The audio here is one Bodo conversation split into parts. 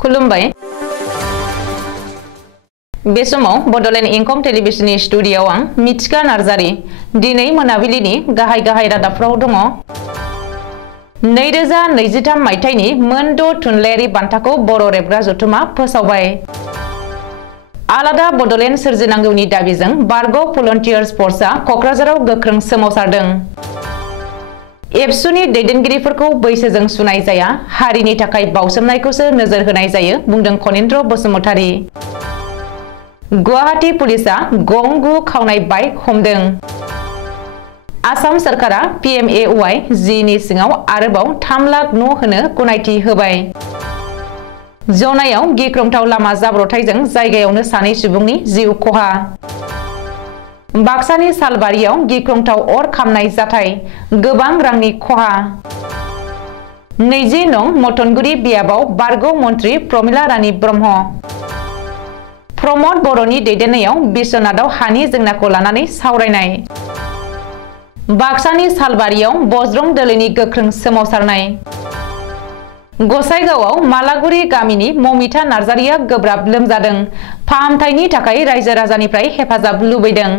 खुलुमबाय बे समाव बडलेण्ड इंखं टेलिभिजननि स्टुडिय'आव आं मिथिका नार्जारी दिनै मोनाबिलिनि गाहाय रादाबफ्राव दङ 2023 मायथाइनि मोन 6 थुनलाइयारि बान्थाखौ बर' रेबग्रा जथुमा फोसावबाय आलादा बडलेण्ड सोरजिनांगौनि दाबिजों बारग' भलन्टियार्स फर्सआ क'क्राझाराव गोख्रों सोमावसारदों एबसुनि दैदेनगिरिफोरखौ बैसोजों सुनाय जाया हारिनि थाखाय बावसोमनायखौसो नोजोर होनाय जायो बुंदों खनीन्द्र बसुमतारी गुवाहाटी पुलिसआ गं 9 खावनाय बाइक हमदों आसाम सरकारा PMAY 10 नि सिङाव आरोबाव 3 लाख न' होनो गनायथि होबाय जनायाव गिख्रंथाव लामा जाब्रथायजों जायगायावनो सानै सुबुंनि जिउ खहा बाक्सानि सालबारियाव गिख्रंथाव अर खामनाय जाथाय गोबां रांनि खहा 20 नं मटनगुरि बियाबाव बारग' मन्त्रि प्रमिला रानी ब्रह्म प्रमद बर'नि दैदेननायाव बिश्वनाथआव हानि जेंनाखौ लानानै सावरायनाय बाक्सानि सालबारियाव बज्रं दोलोनि गोख्रों सोमावसारनाय गसाइगावआव मालागुरि गामिनि ममिता नार्जारिया गोब्राब लोमजादों फाहामथायनि थाखाय रायजो राजानिफ्राय हेफाजाब लुबैदों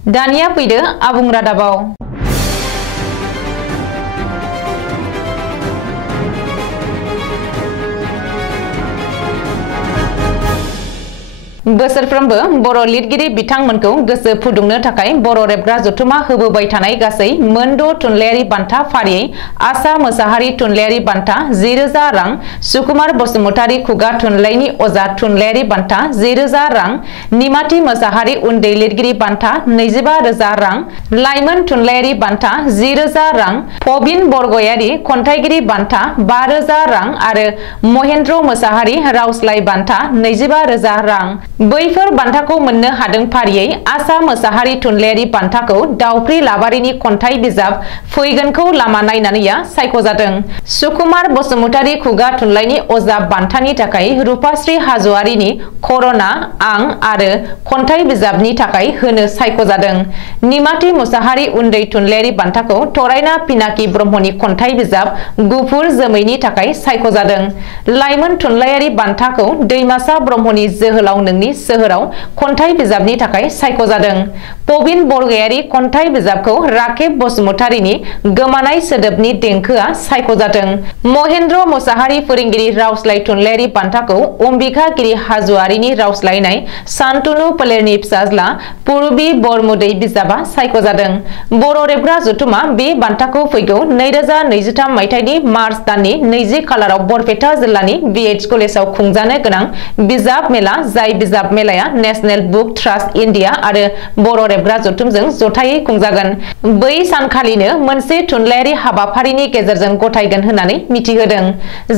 दानिया फैदो आबुं रादाबाव बोसोरफ्रोमबो बर' लिरगिरि बिथांमोनखौ गोसो फुदुंनो थाखाय बर' रेबग्रा जथुमा होबोबाय थानाय गासै मोन 6 थुनलाइयारि बान्था फारियै आसा मोसाहारि थुनलाइयारि बान्था 10,000 रां सुकुमार बसुमतारी खुगा थुनलाइनि अजा थुनलाइयारि बान्था 10,000 रां निमाथि मोसाहारि उन्दै लिरगिरि बान्था 25,000 रां लाइमोन थुनलाइयारि बान्था 10,000 रां फबिन बरगयारि खन्थाइगिरि बान्था 5,000 रां आरो महेन्द्र मोसाहारि रावस्लाय बान्था 25,000 रां बैफोर बान्थाखौ मोननो हादों फारियै आसा मोसाहारि थुनलाइयारि बान्थाखौ दावफ्रि लाबारिनि खन्थाइ बिजाब फैगोनखौ लामा नायनानैया सायख'जादों सुकुमार बसुमतारी खुगा थुनलाइनि अजा बान्थानि थाखाय रुपाश्री हाज'वारिनि कर'ना आं आरो खन्थाइ बिजाबनि थाखाय होनो सायख'जादों निमाथि मोसाहारि उन्दै थुनलाइयारि बान्थाखौ थरायना पिनाकि ब्रह्मनि खन्थाइ बिजाब गुफुर जोमैनि थाखाय सायख'जादों लाइमोन थुनलाइयारि बान्थाखौ दैमासा ब्रह्मनि जोहोलाव नोंनि सोहोराव खन्थाइ बिजाबनि थाखाय सायख'जादों पबिन बरगयारि खन्थाइ बिजाबखौ राकेब बसुमतारीनि गोमानाय सोदोबनि देंखोआ सायख'जादों महेन्द्र मोसाहारि फोरोंगिरि रावस्लाय थुनलाइयारि बान्थाखौ अम्बिका गिरि हाज'वारिनि रावस्लायनाय सान्तनु फोलेरनि फिसाज्ला पुरबी बरमुदै बिजाबा सायख'जादों बर' रेबग्रा जथुमा बे बान्थाखौ फैगौ 2023 मायथाइनि मार्च दाननि 20 खालाराव बरपेटा जिल्लानि BH कलेजाव खुंजानो गोनां बिजाब मेला जाय बिजाब मेलाया नेशनेल बुक ट्रास्ट इन्डिया आरो बर' रेबग्रा जथुमजों जथायै खुंजागोन बै सानखालिनो मोनसे थुनलाइयारि हाबाफारिनि गेजेरजों गथायगोन होननानै मिथिहोदों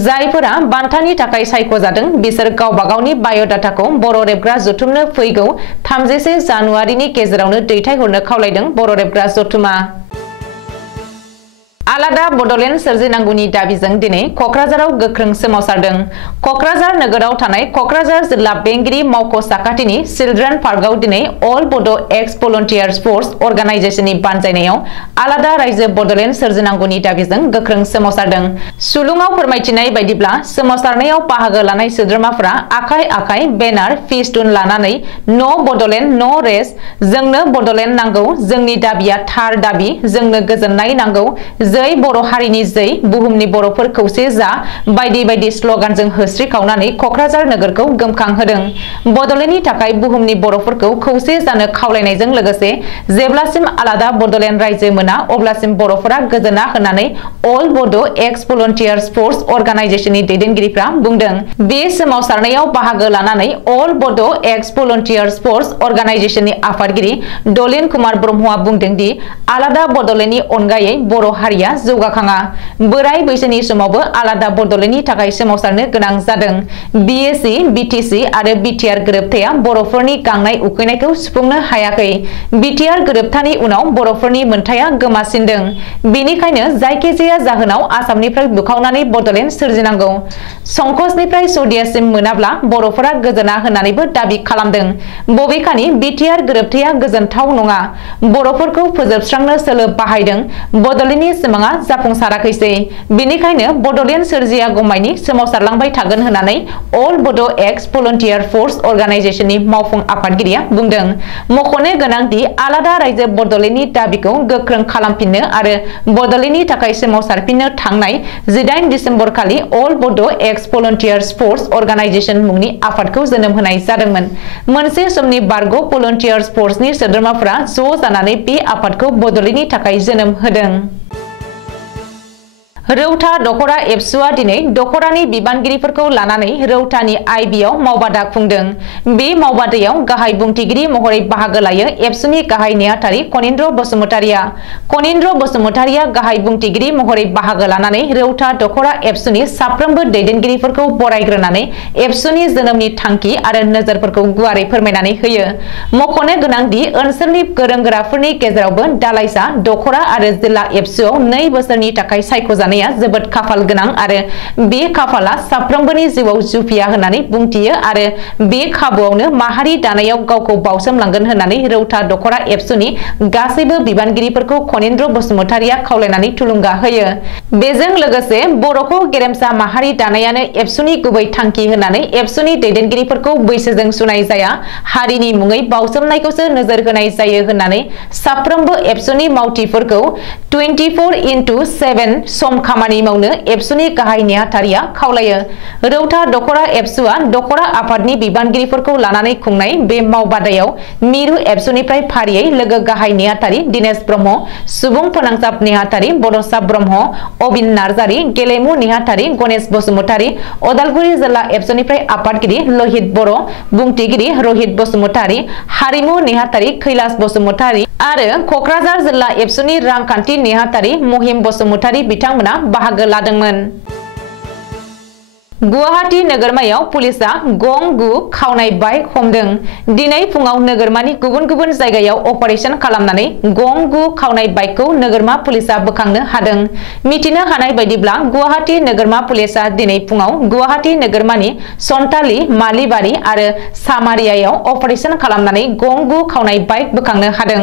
जायफोरा बान्थानि थाखाय सायख'जादों बिसोर गावबा गावनि बाय'डाटाखौ बर' रेबग्रा जथुमनो फैगौ 31 जानुवारिनि गेजेरावनो दैथायहरनो खावलायदों बर' रेबग्रा जथुमा आलादा बडलेण्ड सोरजिनांगौनि दाबिजों दिनै क'क्राझाराव गोख्रों सोमावसारदों क'क्राझार नोगोराव थानाय क'क्राझार जिल्ला बेंगिरि मावख' साखाथिनि चिल्ड्रेन पार्कआव दिनै अल बड' एक्स भलन्टियार्स फर्स अर्गानाइजेशननि बानजायनायाव आलादा रायजो बडलेण्ड सोरजिनांगौनि दाबिजों गोख्रों सोमावसारदों सुलुङाव फोरमायथिनाय बायदिब्ला सोमावसारनायाव बाहागो लानाय सोद्रोमाफोरा आखाइ आखाइ बेनार फिस्टुन लानानै न' बडलेण्ड न' रेस जोंनो बडलेण्ड नांगौ जोंनि दाबिया थार दाबि जोंनो गोजोननाय नांगौ जै बर' हारिनि जै बुहुमनि बर'फोर खौसे जा बायदि बायदि स्लगानजों होस्रिखावनानै क'क्राझार नोगोरखौ गोमखांहोदों बडलेण्डनि थाखाय बुहुमनि बर'फोरखौ खौसे जानो खावलायनायजों लोगोसे जेब्लासिम आलादा बडलेण्ड रायजो मोना अब्लासिम बर'फोरा गोजोना होननानै अल बड' एक्स भलन्टियार्स फर्स अर्गानाइजेशननि दैदेनगिरिफ्रा बुंदों बे सोमावसारनायाव बाहागो लानानै अल बड' एक्स भलन्टियार्स फर्स अर्गानाइजेशननि आफादगिरि दलिन कुमार ब्रह्मआ बुंदों दि आलादा बडलेण्डनि अनगायै बर' हारिया जौगाखाङा बोराय बैसोनि समावबो आलादा बडलेण्डनि थाखाय सोमावसारनो गोनां जादों BSc BTC आरो BTR गोरोबथाया बर'फोरनि गांनाय उखैनायखौ सुफुंनो हायाखै BTR गोरोबथानि उनाव बर'फोरनि मोनथाया गोमासिनदों बेनिखायनो जायखिजाया जाहोनाव आसामनिफ्राय बुखावनानै बडलेण्ड सोरजिनांगौ संकसनिफ्राय सौदियासिम मोनाब्ला बर'फोरा गोजोना होननानैबो दाबि खालामदों बबेखानि BTR गोरोबथाया गोजोनथाव नङा बर'फोरखौ फोजोबस्रांनो सोलो बाहायदों बडलेण्डनि सिमां सिमाङा जाफुंसाराखैसै बेनिखायनो बड'लेण्ड सोरजिया गमायनि सोमावसारलांबाय थागोन होननानै अल बड' एक्स भलन्टियार फर्स अर्गानाइजेशननि मावफुं आफादगिरिया बुंदों। मख'नो गोनांदि आलादा रायजो बड'लेण्डनि दाबिखौ गोख्रों खालामफिननो आरो बड'लेण्डनि थाखाय सोमावसारफिननो थांनाय 18 दिसेम्बर खालि अल बड' एक्स भलन्टियार्स फर्स अर्गानाइजेशन मुंनि आफादखौ जोनोम होनाय जादोंमोन। मोनसे समनि बारग' भलन्टियार्स फर्सनि सोद्रोमाफोरा ज' जानानै बे आफादखौ बड'लेण्डनि थाखाय जोनोम होदों। रौता दखरा एबसुआ दिनै दखरानि बिबानगिरिफोरखौ लानानै रौतानि आइबिआव मावबादा खुंदों। बे मावबादायाव गाहाय बुंथिगिरि महरै बाहागो लायो एबसुनि गाहाय नेहाथारि कनिन्द्र बसुमतारिया। कनिन्द्र बसुमतारिया गाहाय बुंथिगिरि महरै बाहागो लानानै रौता दखरा एबसुनि साफ्रोमबो दैदेनगिरिफोरखौ बरायग्रोनानै एबसुनि जोनोमनि थांखि आरो नोजोरफोरखौ गुवारै फोरमायनानै होयो। मख'नो गोनांदि ओनसोलनि गोरों-गोराफोरनि गेजेरावबो दालाइसा दखरा आरो जिल्ला एबसुआव 2 बोसोरनि थाखाय सायख'जानाय जोबोद खाफाल गोनां आरो बे खाफाला साफ्रोमबोनि जिउआव जुफिया होननानै बुंथियो आरो बे खाबुआवनो माहारि दानायाव गावखौ बावसोमलांगोन होननानै रौता दखरा एबसुनि गासैबो बिबानगिरिफोरखौ कनिन्द्र बसुमतारिया खावलायनानै थुलुंगा होयो। बेजों लोगोसे बर'खौ गेरेमसा माहारि दानायानो एबसुनि गुबै थांखि होननानै एबसुनि दैदेनगिरिफोरखौ बैसोजों सुनाय जाया, हारिनि मुङै बावसोमनायखौसो नोजोर होनाय जायो होननानै साफ्रोमबो एबसुनि मावथिफोरखौ 24/7 सम खामानि मावनो एबसुनि गाहाय नेहाथारिया खावलायो। रौता दखरा एबसुआ दखरा आफादनि बिबानगिरिफोरखौ लानानै खुंनाय बे मावबादायाव मिरु एबसुनिफ्राय फारियै लोगो गाहाय नेहाथारि दिनेश ब्रह्म, सुबुं फोनांजाब नेहाथारि बड'सा ब्रह्म, अबिन नार्जारि, गेलेमु नेहाथारि गणेश बसुमतारि, अदालगुरि जिल्ला एबसुनिफ्राय आफादगिरि लहित बर', बुंथिगिरि रहित बसुमतारि, हारिमु नेहाथारि कैलाश बसुमतारि आरो क'क्राझार जिल्ला एबसुनि रांखान्थि नेहाथारि महिम बसुमतारि बिथांमोना बाहागो लादोंमोन। गुवाहाटी नोगोरमायाव पुलिसा गं 9 खावनाय बाइक हमदों। दिनै फुङाव नोगोरमानि गुबुन गुबुन जायगायाव अपारेशन खालामनानै गं 9 खावनाय बाइकखौ नोगोरमा पुलिसा बोखांनो हादों। मिथिनो हानाय बायदिब्ला गुवाहाटी नोगोरमा पुलिसा दिनै फुङाव गुवाहाटी नोगोरमानि सन्तालि, मालिबारि आरो सामारियायाव अपारेशन खालामनानै गं 9 खावनाय बाइक बोखांनो हादों।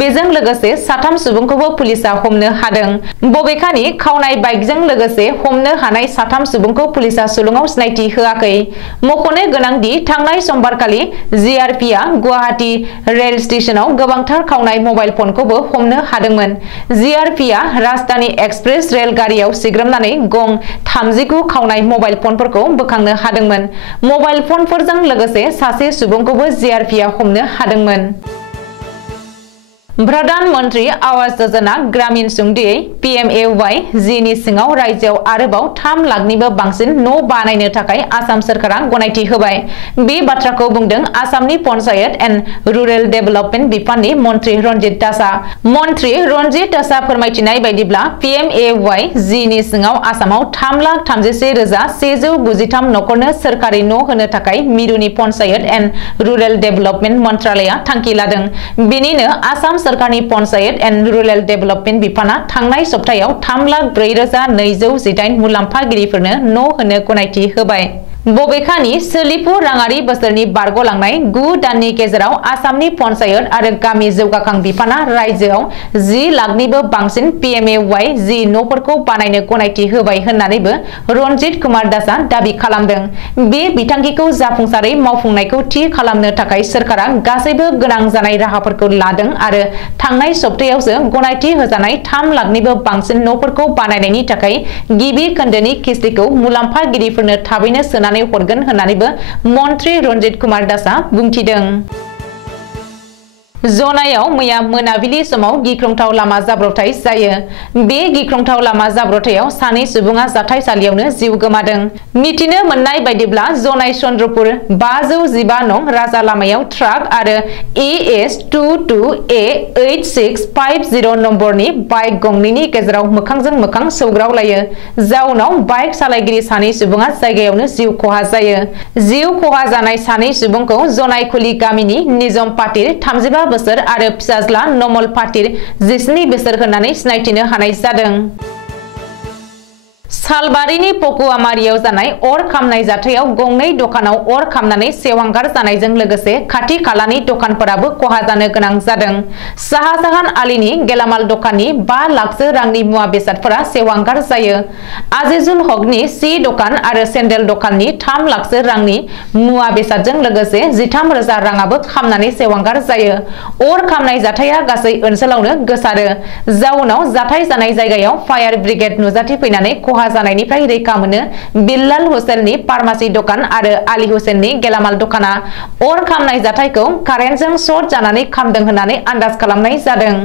बेजों लोगोसे 3 सुबुंखौबो पुलिसा हमनो हादों। बबेखानि खावनाय बाइकजों लोगोसे हमनो हानाय 3 सुबुंखौ पुलिसा सुलुङाव सिनायथि होआखै। मख'नो गोनांदि थांनाय समबारखालि जिआरपिआ गुवाहाटी रेल स्टेशनाव गोबांथार खावनाय मबाइल फनखौबो हमनो हादोंमोन। जिआरपिआ राजधानी एक्सप्रेस रेल गारियाव सिग्रोमनानै गं 39 खावनाय मबाइल फनफोरखौ बोखांनो हादोंमोन। मबाइल फनफोरजों लोगोसे सासे सुबुंखौबो जिआरपिआ हमनो हादोंमोन। प्रधान मंत्री आवास योजना ग्रामीण सुंद'यै PMAY नि सिङाव रायजोआव आरोबाव 3 लाखनिबो बांसिन न' बानायनो थाखाय आसाम सरकारा गनायथि होबाय। बे बाथ्राखौ बुंदों आसामनि पन्चायत एन्ड रुरेल डेभेलपमेन्ट बिफाननि मन्थ्रि रन्जित दासआ। मन्थ्रि रन्जित दासआ फोरमायथिनाय बायदिब्ला PMAY नि सिङाव आसामाव 3,31,193 नखरनो सोरखारि न' होनो थाखाय मिरुनि पन्चायत एन्ड रुरेल डेभेलपमेन्ट मन्त्रालया थांखि लादों। बेनिनो आसाम सरकारनि पन्चायत एन्ड रुरेल डेभेलपमेन्ट बिफाना थांनाय सप्तायाव 3,04,218 मुलाम्फागिरिफोरनो न' होनो गनायथि होबाय। बबेखानि सोलिफु राङारि बोसोरनि बारग'लांनाय 9 दाननि गेजेराव आसामनि पन्चायत आरो गामि जौगाखां बिफाना रायजोआव 10 लाखनिबो बांसिन PMAY न'फोरखौ बानायनो गनायथि होबाय होननानैबो रन्जित कुमार दासआ दाबि खालामदों। बे बिथांखिखौ जाफुंसारै मावफुंनायखौ थि खालामनो थाखाय सोरखारा गासैबो गोनां जानाय राहाफोरखौ लादों आरो थांनाय सप्तायावसो गनायथि होजानाय 3 लाखनिबो बांसिन न'फोरखौ बानायनायनि थाखाय गिबि खोन्दोनि किस्तिखौ मुलाम्फागिरिफोरनो थाबैनो सोनानै हरगोन होननानैबो मन्थ्रि रन्जित कुमार दासआ बुंथिदों। जनायाव मैया मोनाबिलि समाव गिख्रंथाव लामा जाब्रबथाय जायो। बे गिख्रंथाव लामा जाब्रबथायाव सानै सुबुङा जाथायसालियावनो जिउ गोमादों। मिथिनो मोननाय बायदिब्ला जनाय चन्द्रपुर 515 नं राजा लामायाव ट्राक आरो AS 22A8650 नम्बरनि बाइक गंनैनि गेजेराव मोखांजों मोखां सौग्रावलायो। जाउनाव बाइक सालायगिरि सानै सुबुङा जायगायावनो जिउ खहा जायो। जिउ खहा जानाय सानै सुबुंखौ जनायखुलि गामिनि निजम पाटिर 35 बोसोर आरो फिसाज्ला नमल पाटिर 17 बोसोर होननानै सिनायथिनो हानाय जादों। सालबारिनि पकुआमारियाव जानाय अर खामनाय जाथायाव गंनै दखानाव अर खामनानै सेवांगार जानायजों लोगोसे खाथि खालानि दखानफोराबो खहा जानो गोनां जादों। शाहजाहान आलीनि गेलामाल दखाननि 5 लाखसो रांनि मुवा बेसादफोरा सेवांगार जायो। आजिजुल हकनि सि दखान आरो सेन्डेल दखाननि 3 लाखसो रांनि मुवा बेसादजों लोगोसे 13,000 राङाबो खामनानै सेवांगार जायो। अर खामनाय जाथाया गासै ओनसोलावनो गोसारो। जाउनाव जाथाय जानाय जायगायाव फायार ब्रिगेड नुजाथि फैनानै खहा जानायनिफ्राय रैखा मोनो। बिल्लाल हुसैननि फार्मासि दखान आरो आली हुसैननि गेलामाल दखाना अर खामनाय जाथायखौ कारेन्टजों शर्ट जानानै खामदों होननानै आन्दाज खालामनाय जादों।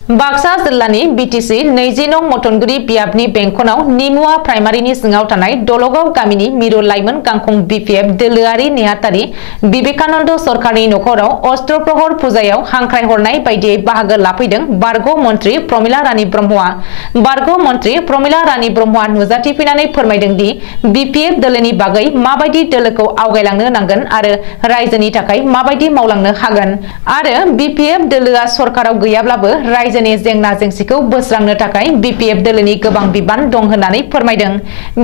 बाक्सा जिल्लानि बिटिसि 20 नं मटनगुरि बियाबनि बेंखनाव निमुवा प्राइमारिनि सिङाव थानाय दलगाव गामिनि मिरु लाइमोन गांखं बिपिएफ दोलोआरि नेहाथारि विवेकानन्द सरकारनि नखराव अस्त्र प्रहर फुजायाव हांख्राय हरनाय बायदियै बाहागो लाफैदों बारग' मन्त्रि प्रमिला रानी ब्रह्मआ। बारग' मन्त्रि प्रमिला रानी ब्रह्मआ नुजाथिफैनानै फोरमायदों दि बिपिएफ दोलोनि बागै माबायदि दोलोखौ आवगायलांनो नांगोन आरो रायजोनि थाखाय माबायदि मावलांनो हागोन आरो बिपिएफ दोलोआ सरकाराव गैयाब्लाबो रायजोनि जेंना जेंसिखौ बोस्रांनो थाखाय बिपिएफ दोलोनि गोबां बिबान दं होननानै फोरमायदों।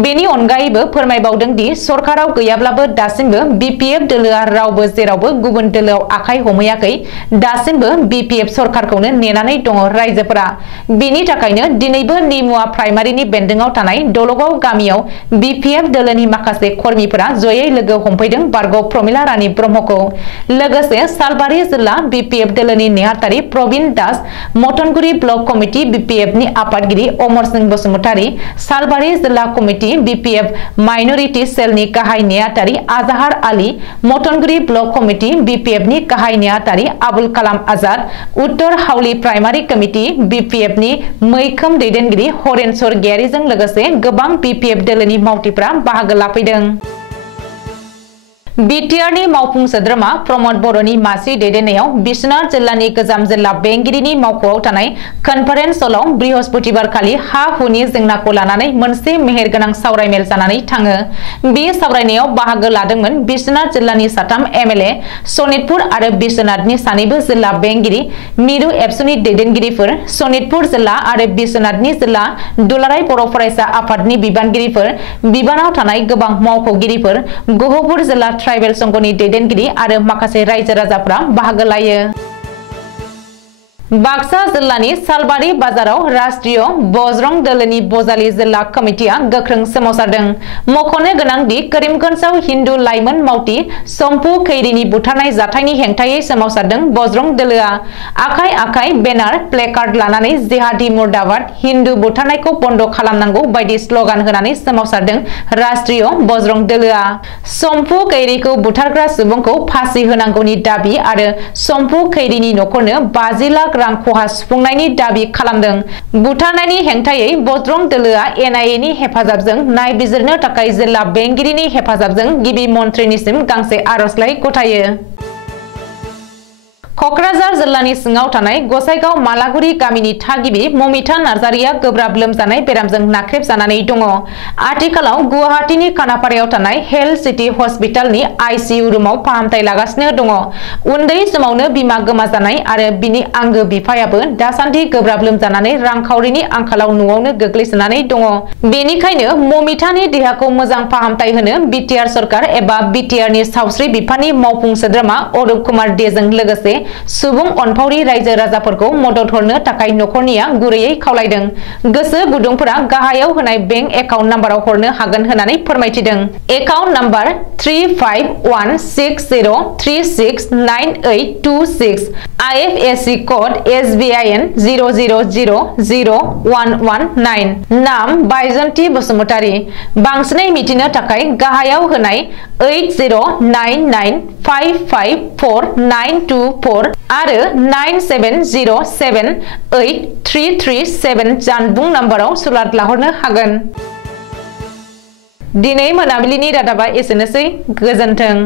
बेनि अनगायैबो फोरमायबावदों दि सरकाराव गैयाब्लाबो दासिमबो बिपिएफ दोलोआ रावबो जेरावबो गुबुन दोलोआव आखाइ हमहैयाखै। दासिमबो बिपिएफ सरकारखौनो नेनानै दङ रायजोफोरा। बेनि थाखायनो दिनैबो निमुवा प्राइमारिनि बेन्दोंआव थानाय दलगाव गामियाव बिपिएफ दोलोनि माखासे कर्मीफोरा जयै लोगो हमफैदों बारग' प्रमिला रानी ब्रह्मखौ। लोगोसे सालबारि जिल्ला बिपिएफ दोलोनि नेहाथारि प्रवीण दास, मटनगुरि ब्लक कमिटि बिपिएफनि आफादगिरि अमर सिंह बसुमतारी, सालबारि जिल्ला कमिटि बिपिएफ माइनरिटि सेलनि गाहाय नेहाथारि आजाहार आली, मटनगुरि ब्लक कमिटि बिपिएफनि गाहाय नेहाथारि आबुल कालाम आजाद, उत्तर हावली प्राइमारि कमिटि बिपिएफनि मैखोम दैदेनगिरि हरेन स्वर्गियारिजों लोगोसे गोबां बिपिएफ दोलोनि मावथिफोरा बाहागो लाफैदों। बिटिआरनि मावफुं सोद्रोमा प्रमद बर'नि मासि दैदेननायाव बिश्वनाथ जिल्लानि गोजाम जिल्ला बेंगिरिनि मावख'आव थानाय कनफारेन्स हलाव बृहस्पतिबारखालि हा-हुनि जेंनाखौ लानानै मोनसे मेहेरगोनां सावरायमेल जानानै थाङो। बे सावरायनायाव बाहागो लादोंमोन बिश्वनाथ जिल्लानि 3 एमएलए, सनितपुर आरो बिश्वनाथनि 2 जिल्ला बेंगिरि, मिरु एबसुनि दैदेनगिरिफोर, सनितपुर जिल्ला आरो बिश्वनाथनि जिल्ला दुलाराय बर' फरायसा आफादनि बिबानगिरिफोर, बिबानाव थानाय गोबां मावख'गिरिफोर, गहपुर जिल्ला ट्राइबेल संघनि दैदेनगिरि आरो माखासे रायजो राजाफोरा बाहागो लायो। बाक्सा जिल्लानि सालबारि बाजाराव राष्ट्रीय बजरंग दलोनि बजालि जिल्ला कमिटिया गोख्रों सोमावसारदों। मख'नो गोनां दि करीमगन्जआव हिन्दु लाइमोन मावथि सम्पु खैरीनि बुथारनाय जाथायनि हेंथायै सोमावसारदों बजरंग दलोआ। आखाइ आखाइ बेनार प्लेकार्ड लानानै जिहादी मुर्दाबाद, हिन्दु बुथारनायखौ बन्द खालामनांगौ बायदि स्लगान होनानै सोमावसारदों राष्ट्रीय बजरंग दलोआ। सम्पु खैरीखौ बुथारग्रा सुबुंखौ फासि होनांगौनि दाबि आरो सम्पु खैरीनि नखरनो 50 लाख रां खहा सुफुंनायनि दाबि खालामदों। बुथारनायनि हेंथायै बजरंग दलोआ एनआईएनि हेफाजाबजों नायबिजिरनो थाखाय जिल्ला बेंगिरिनि हेफाजाबजों गिबि मन्थ्रिनिसिम गांसे आर'जलाइ गथायो। कक्राझार जिल्लानि सिङाव थानाय गसाइगाव मालागुरि गामिनि थागिबि ममिता नार्जारिया गोब्राब लोमजानाय बेरामजों नाख्रेबजानानै दङ। आथिखालाव गुवाहाटीनि खानापारायाव थानाय हेल्थ सिटी हस्पिटालनि आईसीयू रुमाव फाहामथाय लागासिनो दङ। उन्दै समावनो बिमा गोमाजानाय आरो बिनि आंगो बिफायाबो दासान्दि गोब्राब लोमजानानै रांखावरिनि आंखालाव न'आवनो गोग्लैसोनानै दङ। बेनिखायनो ममितानि देहाखौ मोजां फाहामथाय होनो बिटिआर सरकार एबा बिटिआरनि सावस्रि बिफाननि मावफुं सोद्रोमा अरूप कुमार देजों लोगोसे सुबुं अनफावरि रायजो राजाफोरखौ मदद हरनो थाखाय नखरनिया गुरैयै खावलायदों। गोसो गुदुंफोरा गाहायाव होनाय बेंक एकाउन्ट नाम्बाराव हरनो हागोन होननानै फोरमायथिदों। Account number 351603698826, IFSC code SBIN 00000119, नाम बायजन्ती बसुमतारी। बांसिनै मिथिनो थाखाय गाहायाव होनाय 8099554924 आरो 97078337 जानबुं नाम्बाराव सुलाद लाहरनो हागोन। दिनै मोनाबिलिनि रादाबा एसेनोसै। गोजोन्थों।